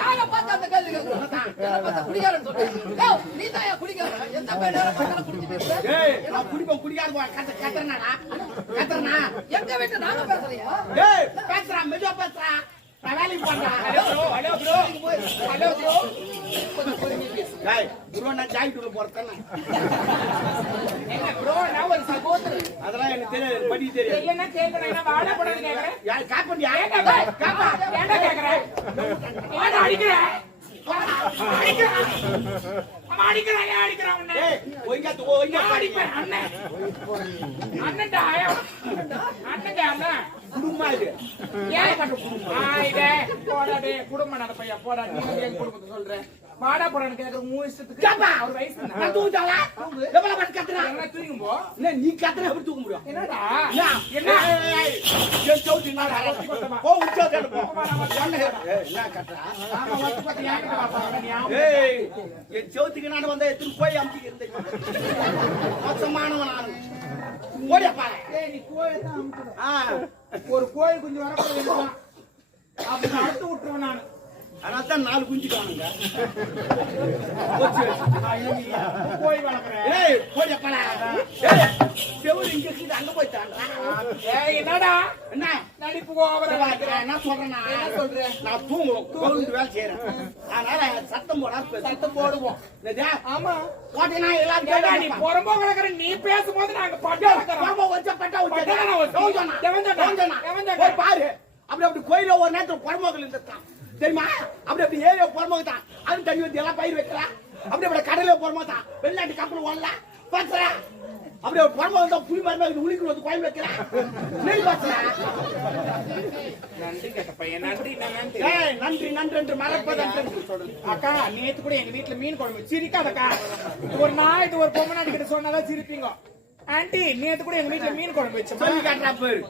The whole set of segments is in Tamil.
யார பார்த்து அந்த கேள்வி கேட்கணும் குடிக்காரன்னு சொல்றேன் நீ தான் குடிக்கார எந்த பையன் குடிச்சிட்டு குடிப்போம் குடிக்காது கத்துறனா கத்துறனா எங்க வீட்டு நாங்க பேசுறியா பேசுறா மெதுவா பேசுறா நான் வேலைக்கு போறேன் ஹலோ ப்ரோ ப்ரோ நான் ஜாயிட்டு போறேன் என்ன ப்ரோ நான் ஒரு சகோதரன் அதெல்லாம் எனக்கு தெரியாது படி தெரியாது என்ன கேக்குறேன் வாடா போடான்னு கேக்குறேன் யார் காப்பண்டி காப்பா ஏன்டா கேக்குறேன் ஏன்டா அடிக்கிறேன் அடிக்கிறான் உன்னை அடிப்பேன் அண்ணன் அண்ணன்டா அண்ணன் குடும்பமா இது ஏன் கட்டு குடும்பம் போடா டே குடும்பம் நட பையா போடா நீ என் குடும்பத்தை சொல்றேன் வாடா போடான்னு கேக்குற மூணு இஷ்டத்துக்கு அவர் வயசு நான் தூங்குறாளா எவ்வளவு பண்ணி கத்துறா என்ன தூங்கும் போ என்ன நீ கத்துற எப்படி தூங்க முடியும் என்னடா என்ன ஏன் சவுதி நான் போ உச்சா கேடு போ என்ன கத்துறா ஆமா வந்து பத்தி ஏன் கிட்ட பாப்பாங்க ஏய் என் சவுதிக்கு நான் வந்தா எத்தனை போய் அம்தி இருந்தேன் மோசமானவன் நான் ஓடிப்பா ஏய் நீ கோயை தான் அமுக்குற ஒரு கோயில் குஞ்சு வரப்போ வேண்டாம் அப்படி அடுத்து விட்டுருவேன் நான் அதனால தான் 4 குஞ்சு காணுங்க கோழி வளர்க்குறேன் ஏய் ஓடிப்பா ஏய் செவுரு இங்க இருக்குது அங்க போய் தாண்டா ஏய் என்னடா என்ன நடிப்பு கோவர பாக்குறேன் என்ன சொல்றேன் என்ன சொல்றேன் நான் தூங்கு வேலை செய்யறேன் அதனால சத்தம் போடுவோம் ஆமா போட்டேன்னா எல்லாரும் கேட்டா நீ புறம்போ கிடக்குற நீ பேசும்போது நாங்க பாரு அப்படி கோயில ஒரு நேரத்துல குழம்புகள் இருந்தான் தெரியுமா அப்படி ஏரியா புறம்போக்கு தான் அது தண்ணி வந்து எல்லாம் பயிர் வைக்கலாம் அப்படி கடல புறம்போக்கு தான் வெளிநாட்டு கப்பல் ஓடலாம் பாத்துறா அப்படி ஒரு புறம்போக்கு தான் புளி மருந்து உளிக்கு வந்து கோயில் வைக்கலாம் நெல் பாத்துறா நன்றி கேட்ட பையன் நன்றி நன்றி நன்றி என்று மறப்பதற்கு அக்கா நேத்து கூட எங்க வீட்டுல மீன் குழம்பு சிரிக்காதக்கா ஒரு நாளைக்கு ஒரு பொம்மநாடி கிட்ட சொன்னாதான் சிரிப்பீங்க ஆண்டி நேத்து கூட எங்க வீட்டுல மீன் குழம்பு வச்சு சொல்லி காட்டுறா பேரு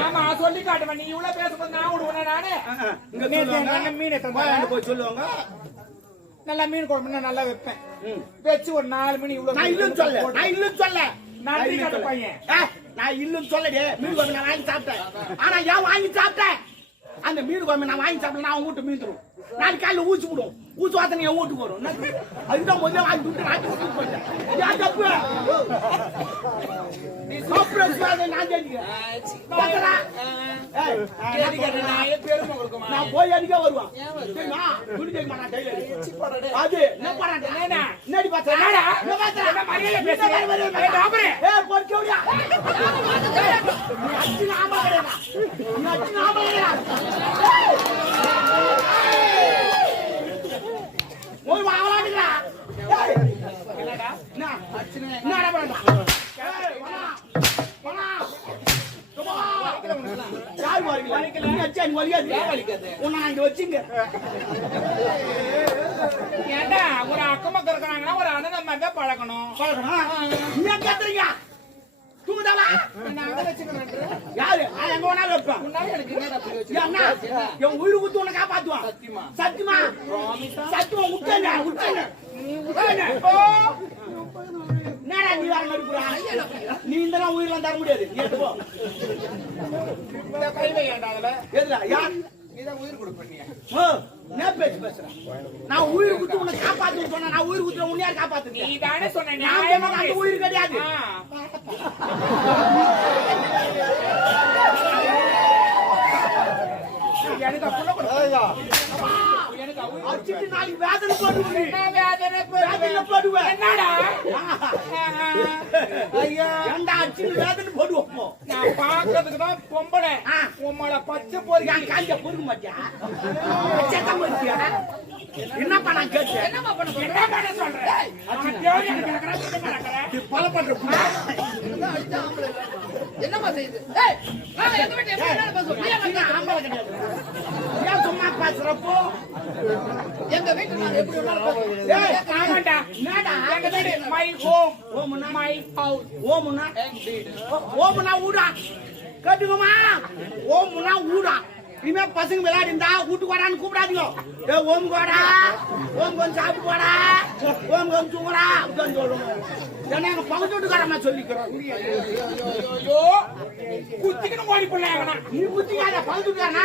ஆமா சொல்லி காட்டுவேன் நீ இவ்வளவு பேசும்போது நான் விடுவேன் நானு மீன் போய் சொல்லுவாங்க நல்லா மீன் குழம்பு நல்லா வைப்பேன் வச்சு ஒரு 4 மணி இவ்வளவு நான் இல்லன்னு சொல்ல நன்றி கேட்ட பையன் நான் இல்லன்னு சொல்லடே மீன் குழம்பு நான் வாங்கி சாப்பிட்டேன் ஆனா ஏன் வாங்கி சாப்பிட்டேன் அந்த மீன் குழம்பு நான் வாங்கி சாப்பிட்டேன் நான் வீட்டு மீந்துரும் நாளைக்கு காலையில ஊசி விடும் ஊசி வாசனை என் வீட்டுக்கு வரும் அதுதான் முதல்ல வாங்கி விட்டு நாட்டு வீட்டுக்கு போயிட்டேன் ஏன் தப்பு நான் போய் அடிக்க வருவான் அது என்னடி ஏண்டா ஒரு அக்கம் பக்கம் இருக்கிறாங்கன்னா ஒரு அண்ணன் மாதிரி தான் பழக்கணும் தூங்குதாவா யாரு எங்க வேணாலும் வைப்பேன் என் உயிர் குத்து உன்னை காப்பாத்துவான் சத்தியமா சத்தியமா விட்டேன் என்னடா நீ வர நடிப்புறா நீ இந்த உயிரெல்லாம் தர முடியாது ஏத்துப்போ கைவை ஏண்டா அதுல எதுடா யார் நீதான் உயிர் கொடுப்பீங்க நான் பேசுறேன் நான் உயிர் குத்து உன்னை காப்பாத்து சொன்னா நான் உயிர் குத்துற உன்னை யார் காப்பாத்து நீ தானே சொன்ன அந்த உயிர் கிடையாது எனக்கு அடிச்சுட்டு நாளைக்கு வேதனை போடுவேன் என்னடா ஐயா ஏண்டா அடிச்சுட்டு வேதனை போடுவோம் நான் பாக்குறதுக்கு தான் பொம்பளை உம்மள பச்சை போறீங்க என் காஞ்ச பொறுக்க மாட்டியா பச்சை மாட்டியா என்னப்பா நான் கேட்டேன் என்ன பண்ண சொல்றேன் பல பண்ற என்னமா செய்யுது சும்மா பேசுறப்போ எங்க வீட்டுல நான் எப்படி மை ஹோம் மை ஹவுஸ் ஓமுனா ஊடா கேட்டுக்குமா ஓமுனா ஊடா இனிமே பசங்க விளையாடிந்தா வீட்டுக்கு வாடான்னு கூப்பிடாதீங்க. ஏ ஓம் கோடா, ஓம் கொஞ்சம் சாப்பிட்டு போடா, ஓம் கொஞ்சம் தூங்குறா அப்படின்னு சொல்லுவோம். ஏன்னா எங்க பக்கத்து வீட்டுக்காரமா சொல்லிக்கிறோம். ஐயோ குத்திக்கணும் ஓடி போடலாம். நீ குத்திக்காத பக்கத்து வீட்டுக்காரனா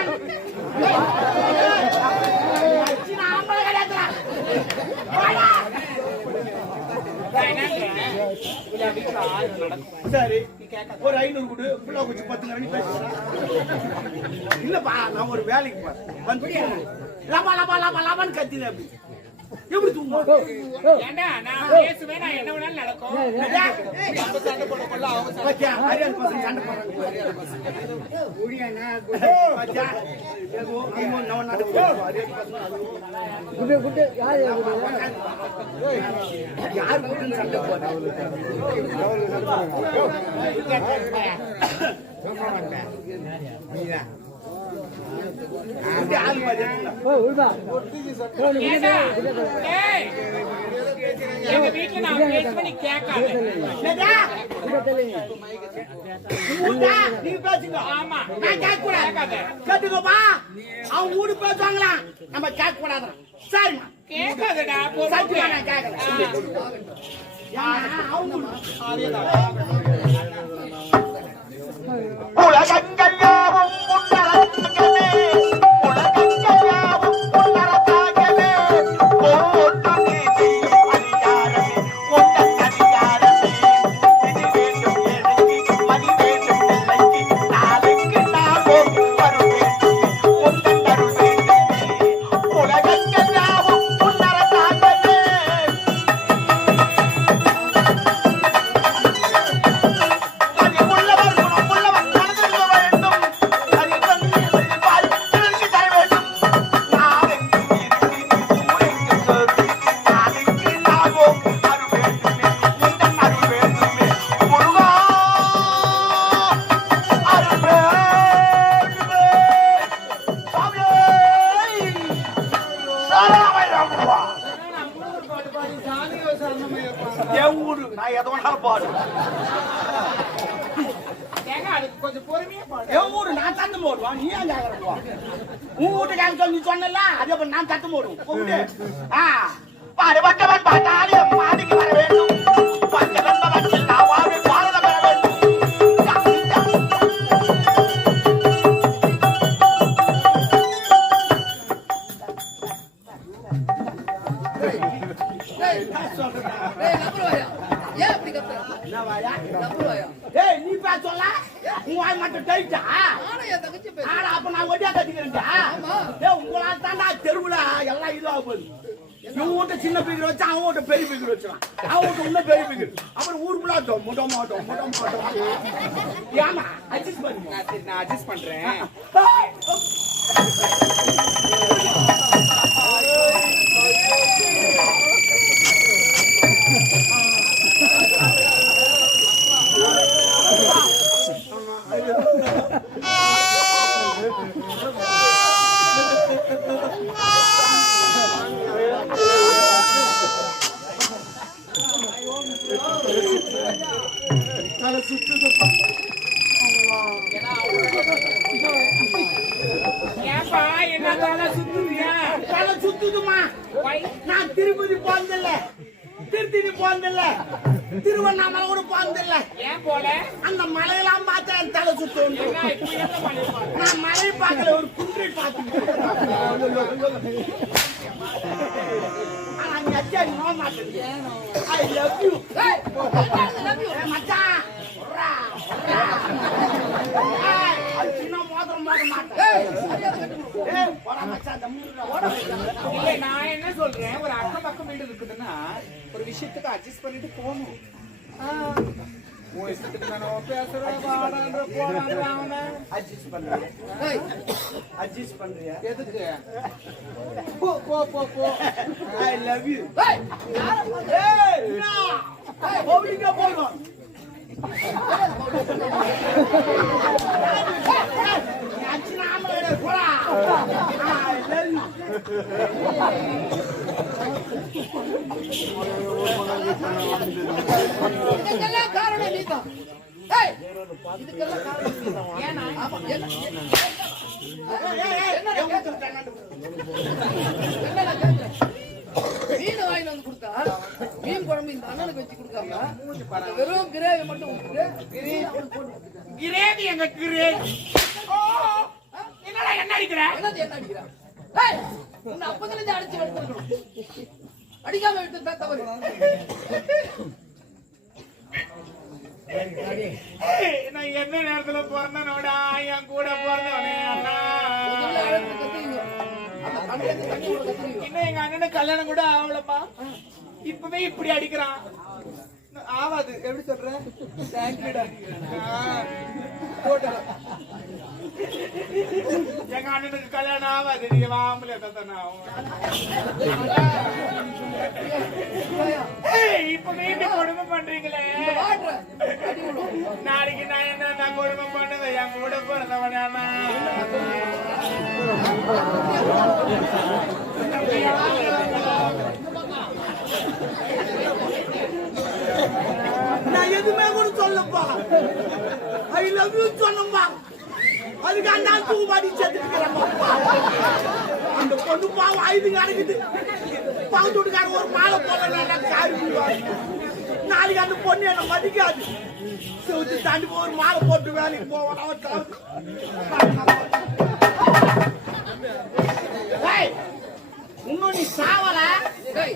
ஆம்பளை கிடையாதுடா. சரி ஒரு 500 கொடு, புள்ள குச்சி 10 கரண்டி பேசுறேன். இல்லப்பா நான் ஒரு வேலைக்கு போறேன். லபா லபா லபா லபான்னு கத்தின அப்படி எப்படி தூங்குவோம்? ஏண்டா நான் பேசுவேன், நான் என்ன வேணாலும் நடக்கும். நம்ம சண்டை போடல, அவங்க பச்சா ஹரியான் பசங்க சண்டை போடுறாங்க. ஓடியானா பச்சா ஏதோ நம்ம நம்ம நடக்குது. ஹரியான் பசங்க குடு யார் யார் குடுன்னு சண்டை போடுறாங்க. எங்க வீட்டுல நான் பேசுவேன், நீ கேட்காத. நீ பேசுங்க. ஆமா நான் கேட்க கூடாது. கேட்டுக்கோப்பா, அவங்க ஊரு பேசுவாங்களா, நம்ம கேட்க கூடாது. சரிம்மா கேட்காதடா. சத்தியமா நான் கேட்கல. உலகங்கள்யாவும் உன்னரங்கமே, உலகங்கள்யாவும் உன்னரங்கமே, ஓட்டு நீதி அதிகாரமே, உந்தன் அதிகாரமே, இது வேண்டும் எனக்கு, மதி வேண்டும் எனக்கு, நாளைக்கு நாளும் வரு வேண்டுமே, உந்தன் அருள் வேண்டுமே, உலகங்கள்யாவும் உன்னரங்கமே. நான் எதை வேணாலும் பாடு. கொஞ்சம் பொறுமையா பாடு. என் ஊரு நான் தட்டு போடுவான். நீ ஏன் கேக்குறப்போ உன் வீட்டுக்காக சொல்லி நீ சொன்னல, அதே போல நான் தட்டு போடுவோம். பாடுபட்டவன் பாட்டாளியம் பாடிக்கு வர வேண்டும், பஞ்சவன் பவத்தில் நான் வாழ்வில் பாரத பெற வேண்டும். நீ பேசல உன் வாய் மட்டும் டைட்டா? அப்ப நான் ஒட்டியா கட்டிக்கிறேன்டா. உங்களா தாண்டா தெருவுல எல்லாம் இதுவாக போகுது. இவன் வீட்டை சின்ன பீக்கர் வச்சு அவன் வீட்டை பெரிய பீக்கர் வச்சுறான். அவன் வீட்டை இன்னும் பெரிய பீக்கர். அப்புறம் ஊருக்குள்ள முட்டை மாட்டோம் முட்டை மாட்டோம். ஏமா அட்ஜஸ்ட் பண்ணுங்க. நான் அட்ஜஸ்ட் பண்றேன். ஏப்பா என்ன தலை சுத்துறியா? தலை சுத்துதுமா. நான் திருப்பதி போனதில்ல, திருத்தணி போனதில்ல, திருவண்ணாமலை கூட போனதில்ல. ஏன் போல? அந்த மலையெல்லாம் பார்த்தா என் தலை சுத்தும். நான் மலை பார்க்கல, ஒரு குன்றை பார்த்து. ஆனா நீ அச்சா நோ மாட்டேங்க. ஐ லவ் யூ. மச்சான் சின்ன மோதிரம் மோத மாட்டேன். இல்ல நான் என்ன சொல்றேன், ஒரு அக்கம் பக்கம் வீடு இருக்குதுன்னா ஒரு விஷயத்துக்கு அட்ஜஸ்ட் பண்ணிட்டு போகணும். உன் இஷ்டத்துக்கு நான் பேசுறேன், வாடான்ற போடான்ற அட்ஜஸ்ட் பண்றேன். அட்ஜஸ்ட் பண்றியா? எதுக்கு? போ போ போ போ. ஐ லவ் யூ. ஏய் நோ. பப்ளிக்கா போறோம். அச்சினா ஆமலே போடா. ஐ லவ் யூ. இதுக்கெல்லாம் காரணம் நீதான். இதுக்கெல்லாம் காரணம் நீதான். ஏன்னா மீன் வாங்கிட்டு வந்து கொடுத்தா மீன் குழம்பு இந்த அண்ணனுக்கு வச்சு கொடுக்காம அந்த வெறும் கிரேவி மட்டும் ஊத்துட்டு கிரேவி எங்க கிரேவி என்னடா என்ன அடிக்கிற என்னது என்ன அடிக்கிறான்? ஏய், உன்னை அப்பத்துல இருந்து அடிச்சு எடுத்துக்கணும். அடிக்காம விட்டு தவறு. நான் என்ன நேரத்துல பிறந்தனோடா என் கூட பிறந்தவனே அண்ணா. முதல்ல அழுத்து கத்துறீங்க. அந்த கண்ணுல தண்ணி கூட கத்துறீங்க. இன்னும் எங்க அண்ணனுக்கு கல்யாணம் கூட ஆகலப்பா, இப்பவே இப்படி அடிக்கிறான். ஆவாது எப்படி சொல்ற? தேங்க்யூடா. எங்க அண்ணனுக்கு கல்யாணம் ஆகாது, நீங்க வாமலே தானே ஆகும். இப்பவே இப்படி கொடுமை பண்றீங்களே, நாளைக்கு நான் என்ன கொடுமை பண்ணுவேன்? என் கூட பிறந்தவனா நான் எதுவுமே கூட சொல்லப்பா. ஐ லவ் யூ சொன்னப்பா. அதுக்கு அண்ணா தூமாடி சேர்த்துக்கிறப்பா. அந்த பொண்ணு பாவம் ஐந்து நடக்குது. பக்கத்து வீட்டுக்காரங்க ஒரு மாலை போடலாம் காரி விடுவாங்க. நாளைக்கு அந்த பொண்ணு என்ன மதிக்காது. செவுத்து தாண்டி ஒரு மாலை போட்டு வேலைக்கு போவான். இன்னும் நீ சாவல. டேய்,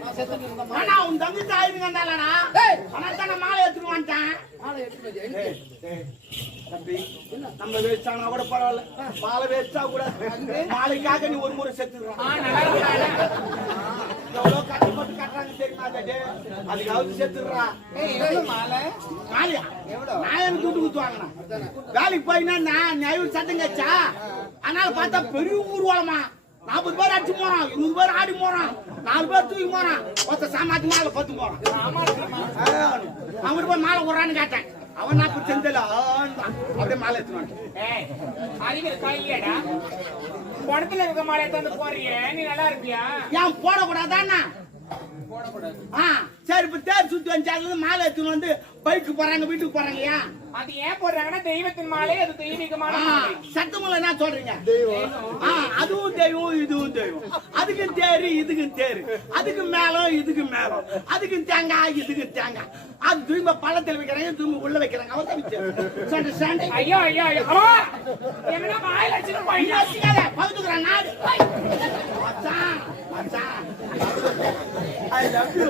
நான் செத்துட்டு இருந்தேன். ஆனா உன் தம்பி தாயிங்க இருந்தாலடா. டேய், ஆனா தானே மாலை எடுத்துட்டு வந்துட்டேன். ஆளை எடுத்து வந்து எதுக்கு? தம்பி, நம்ம வேஸ்டானா கூட பரவாயில்ல, மாலை வேஸ்டா கூட மாலைக்காக நீ ஒரு முறை செத்துடுறான். எவ்வளவு கஷ்டப்பட்டு கட்டுறாங்க தெரியுமா? அதுக்காவது செத்துடுறா. மாலையா நான் எனக்கு துட்டு குத்துவாங்கண்ணா. வேலைக்கு போயினா நான் நியாயம் சட்டம் கச்சா. அதனால பார்த்தா பெரிய ஊர்வலமா 40 பேர் அடிச்சு போறான், 20 பேர் ஆடி போறான், 4 பேர் தூக்கி போறான், ஒருத்த சாமாத்தி மாலை 10 போறான். அவன் போய் மாலை விடுறான்னு கேட்டேன். அவன் நான் செந்தல அப்படியே மாலை எடுத்துவான். அறிவியல் காயிலடா, படத்துல இருக்க மாலை எடுத்து போறியே, நீ நல்லா இருப்பியா? ஏன் போடக்கூடாதாண்ணா? சரி, இப்ப தேர் சுத்தி வந்து மாலை எடுத்துன்னு வந்து பைக்கு போறாங்க, வீட்டுக்கு போறாங்க. ஏன் அது ஏன் போடுறாங்கன்னா தெய்வத்தின் மாலை, அது தெய்வீகமான மாலை. சட்டமூல என்ன சொல்றீங்க? அதுவும் தெய்வம், இதுவும் தெய்வம். அதுக்கும் தேரு, இதுக்கும் தேரு. அதுக்கு மேலும், இதுக்கு மேலும். அதுக்கும் தேங்காய், இதுக்கு தேங்காய். அது திரும்ப பள்ளத்தில் வைக்கிறாங்க, திரும்ப உள்ள வைக்கிறாங்க. அவன் ஐயோ ஐயோ ஐயோ, என்ன மாலை அடிச்சுட்டு போயிட்டாங்க. பகுத்துக்கிறான் நாடு. மச்சான், மச்சான், I love you.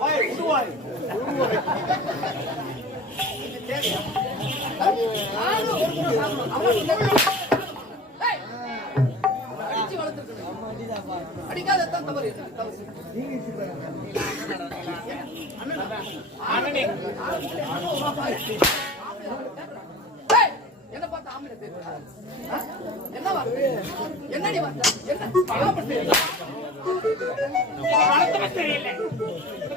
Why? Why? அடிச்சு வளர்த்துருக்கணும். அடிக்காத தான் தவறு. என்ன பார்த்தா ஆம்பளை தெரியுமா? என்ன வார்த்தை? என்னடி வார்த்தை? என்ன பாவப்பட்டு வளர்த்துமே தெரியல,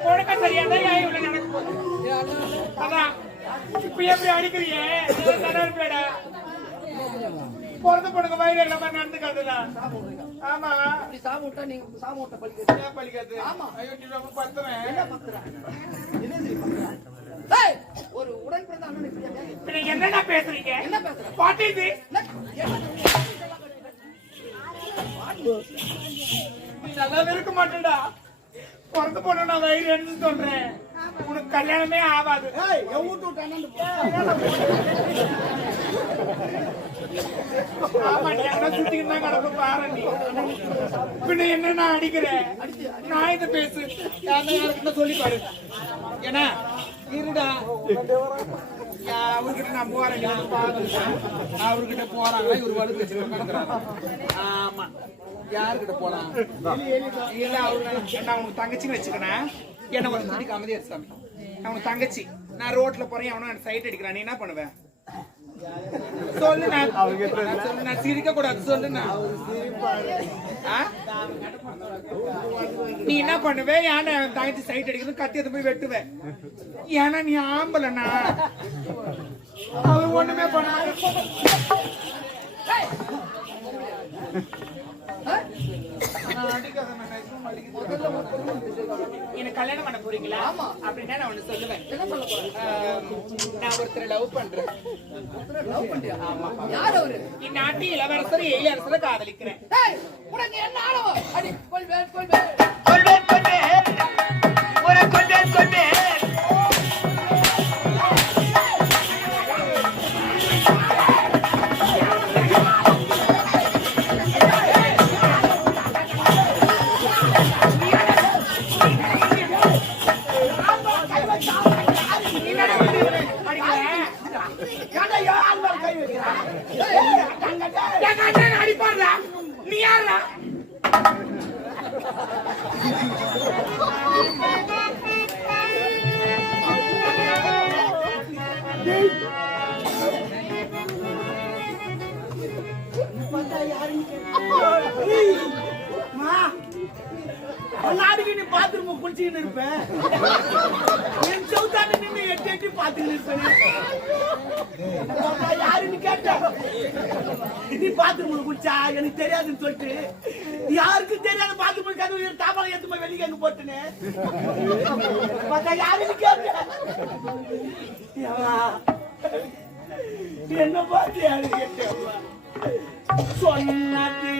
கொடுக்க சரியாதான் இவ்வளவு நடக்கும் போது. அதான் இப்ப எப்படி அடிக்கிறியே நடப்பேடா. பிறந்த பொண்ணுங்க வயிறு எல்லாமே நடந்துக்காதுடா. ஆமா, அப்படி சாம விட்டா நீங்க சாம விட்ட பழிக்கிறது. பழிக்காது. ஆமா. ஐயோ, நீ ரொம்ப பத்துறேன். என்ன பத்துறேன்? ஒரு உடன் பிறந்த அண்ணன் இப்படி நீங்க என்னடா பேசுறீங்க? என்ன பேசுற? What is this? நீ நல்லா இருக்க மாட்டேடா. பிறந்த பொண்ணு நான் வயிறு எடுத்து சொல்றேன், உனக்கு கல்யாணமே ஆகாது. என் வீட்டு விட்டானு ஆமா, நீ என்ன சுத்திக்கிட்டு தான் கிடப்ப பாரு. நீ பின்ன என்ன நான் அடிக்கிறேன்? நான் இதை பேசு, யாருக்கிட்ட சொல்லி பாரு. ஏன்னா இருடா, அவர்கிட்ட நான் போறேன். அவர்கிட்ட போறாங்க, இவர் வலுக்கு வச்சுக்கிறாங்க. ஆமா, யாருக்கிட்ட போலாம்? இல்ல, அவரு நான் உனக்கு தங்கச்சின்னு வச்சுக்கணேன். என்ன ஒரு குடிக்கு அமைதியா சாமி. நான் உனக்கு தங்கச்சி, நான் ரோட்ல போறேன், அவனும் சைட் அடிக்கிறான், நீ என்ன பண்ணுவேன்? சொல்லு. நான் சிரிக்க கூடாது, சொல்லுண்ணா. நீ என்ன பண்ணுவே? ஏன்னா தங்கச்சி சைட் அடிக்கிறது, கத்தியத்தை போய் வெட்டுவேன். ஏன்னா நீ ஆம்பலண்ணா. அவர் ஒண்ணுமே பண்ணாரு. எனக்கு கல்யாணம் பண்ண போறீங்களா? ஆமா. அப்படின்னா நான் ஒண்ணு சொல்லுவேன். என்ன சொல்ல போற? நான் ஒருத்தரை லவ் பண்றேன். லவ் பண்றியா? ஆமா. யார் அவரு? இந்நாட்டு இளவரசர் எழிலரசரை காதலிக்கிறேன். டேய், உனக்கு என்ன ஆணவம்? அடி கொல்வேன் கொல்வேன். கொள்வேன் கொள்வேன் உன கொள்வேன் கொள்வேன் அடிப்பாடுறா நீ யாரா? நாளைக்கு நீ பாத்ரூம் குளிச்சுக்கிட்டு இருப்பேன். என் சவுத்தான நின்று எட்டி எட்டி பாத்துக்கிட்டு இருப்பேன். யாருன்னு கேட்ட நீ பாத்ரூம் குளிச்சா எனக்கு தெரியாதுன்னு சொல்லிட்டு யாருக்கும் தெரியாத பாத்ரூம் கதவு தாப்பாளம் எடுத்து போய் வெளியே அங்க போட்டுனே பார்த்தா யாருன்னு கேட்ட என்ன பார்த்து யாரு கேட்ட சொன்னது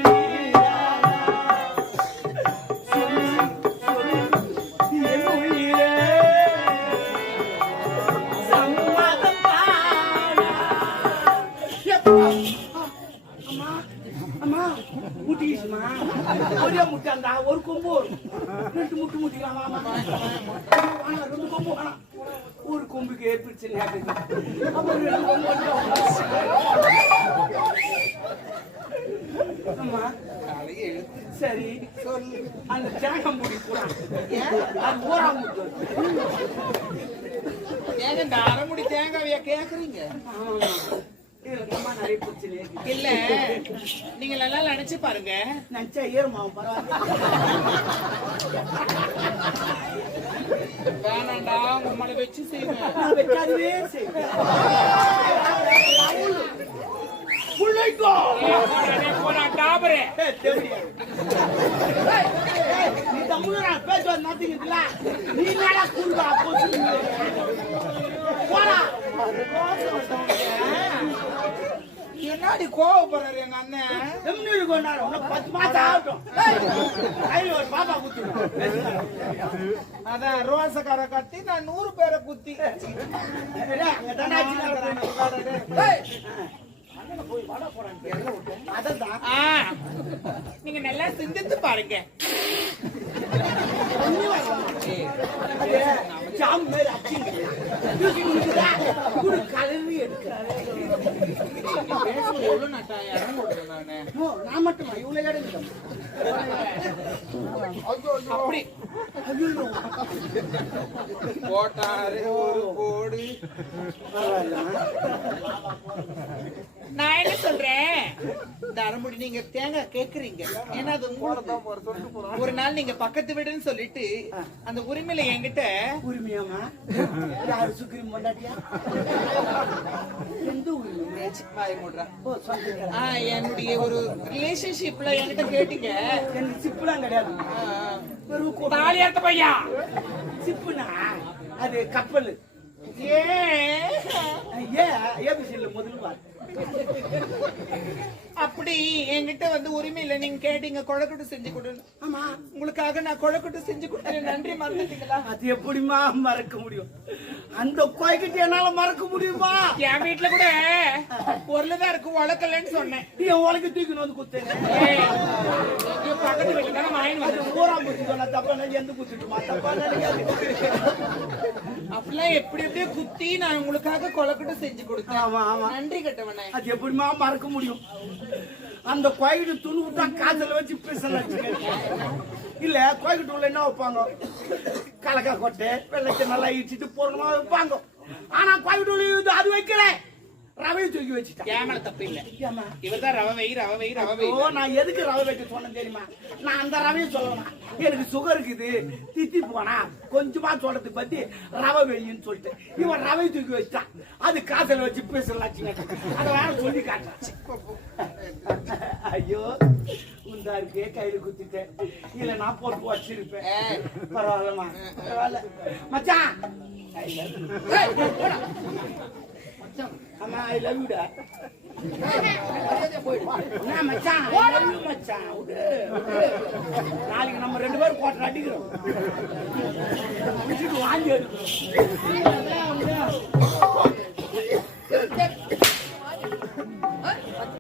ஒரே முட்டாண்டா ஒரு கொம்பு ரெண்டு முட்டு முட்டிக்கலாம் ரெண்டு கொம்பு ஒரு கொம்புக்கு ஏற்படுச்சு அப்புறம் ரெண்டு கொம்பு ஆமா சரி சொல்லு அந்த தேங்காய் மூடி கூட அது ஊரா முட்டு ஏங்க இந்த அரைமுடி தேங்காவையா கேக்குறீங்க? நிறைய பிரச்சனை இல்ல நீங்க நல்லா நினைச்சு பாருங்க. நினைச்சா ஏறுமாவும் பரவாயில்ல வேணாண்டா உங்களை வச்சு செய்வேன். நான் வச்சாதுவே செய்வேன் டாபரே நீ தமிழ் பேசுவது மாத்தீங்கல்ல நீ என்னடா கூடுதா போடா என்னாடி கோவப்படுறாரு எங்க அண்ணன்? எம்னு கொண்டாரு 10 மாசம் ஆகட்டும் கையில ஒரு பாப்பா குத்தி அதான் ரோசக்கார கத்தி நான் 100 பேரை குத்தி நீங்க நல்லா சிந்தித்து பாருங்க. நான் மட்டுமா இவ்வளவு கிடையாது அப்படி போட்டாரு ஒரு கோடு. நான் என்ன சொல்றேன், தரமுடி நீங்க தேங்காய் கேக்குறீங்க. ஏன்னா அது ஒரு நாள் நீங்க பக்கத்து வீடுன்னு சொல்லிட்டு அந்த உரிமையில என்கிட்ட உரிமையாமா யாரு சுக்ரீம் கொண்டாட்டியா எந்த உரிமை என்னுடைய ஒரு ரிலேஷன்ஷிப்ல என்கிட்ட கேட்டீங்க. எனக்கு சிப்புலாம் கிடையாது தாலியார்த்த பையா சிப்புனா அது கப்பல் ஏபிசில முதல்ல பாரு அப்படி என்கிட்ட வந்து உரிமை இல்ல. நீங்க கேட்டீங்க கொழக்கட்டு செஞ்சு கொடு. ஆமா உங்களுக்காக நான் கொழக்கட்டு செஞ்சு கொடுத்தேன். நன்றி மறந்துட்டீங்களா? அது எப்படிமா மறக்க முடியும்? அந்த கோய்கிட்ட என்னால மறக்க முடியுமா? என் வீட்டுல கூட பொருள்தான் இருக்கு உழக்கலன்னு சொன்னேன். என் உலக தூக்கின்னு வந்து குத்தேன். பக்கத்து வீட்டுல தானே வாங்கி வந்து ஊராம் குத்தி சொன்னா தப்பா எந்த குத்திட்டுமா தப்பா அப்படிலாம் எப்படி எப்படியோ குத்தி நான் உங்களுக்காக கொழக்கட்டு செஞ்சு கொடுத்தேன். ஆமா ஆமா நன்றி கட்டவனே. அது எப்படிமா மறக்க முடியும்? அந்த கோயிட்டு துணி விட்டா காதல வச்சு பேசலாம். இல்ல கோயிட்டு உள்ள என்ன வைப்பாங்க? கலக்கா கொட்டை வெள்ளத்தை நல்லா இடிச்சிட்டு போறணுமா வைப்பாங்க. ஆனா கோயிட்டு உள்ள அது வைக்கல, ரவையை தூக்கி வச்சுட்டேன். கேமல தப்பு இல்ல. இவர்தான் ரவை வை ரவை வை ரவை வை. நான் எதுக்கு ரவை வைக்க சொன்னேன் தெரியுமா? நான் அந்த ரவையை சொல்லணும். எனக்கு சுகர் இருக்குது, தித்தி போனா கொஞ்சமா சொல்றதுக்கு பத்தி ரவை வெயின்னு சொல்லிட்டு இவன் ரவை தூக்கி வச்சுட்டான். அது காசல வச்சு பேசலாம். அதை வேற சொல்லி காட்டுறான். ஐயோ துண்டா இருக்கு கையில குத்திட்டேன் இல்ல நான் போட்டு வச்சிருப்பேன் பரவாயில்லமா பரவாயில்ல மச்சான் அம்மா ஐ லவ் யூடா மச்சான் மச்சான் நாளைக்கு நம்ம 2 பேரும் கோட்டை அடிக்கிறோம் வாங்கி எடுக்கிறோம்